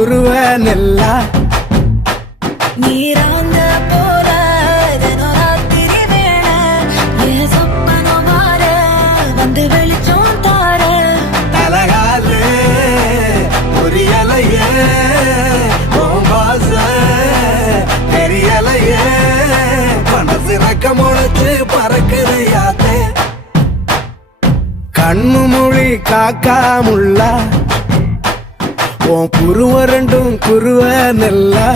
குருவ நெல்லா நீராந்த போல ராத்திரி வேள என் சொப்பனம் மாற வந்து வெளிச்சம் தார அழகாலே புரியலையே பாச தெரியலையே மனசு ரக்க முளைச்சு பறக்குதையாத்தே கண்ணு மொழி காக்காமுள்ளா உன் குருவ ரெண்டும் குருவ நெல்லா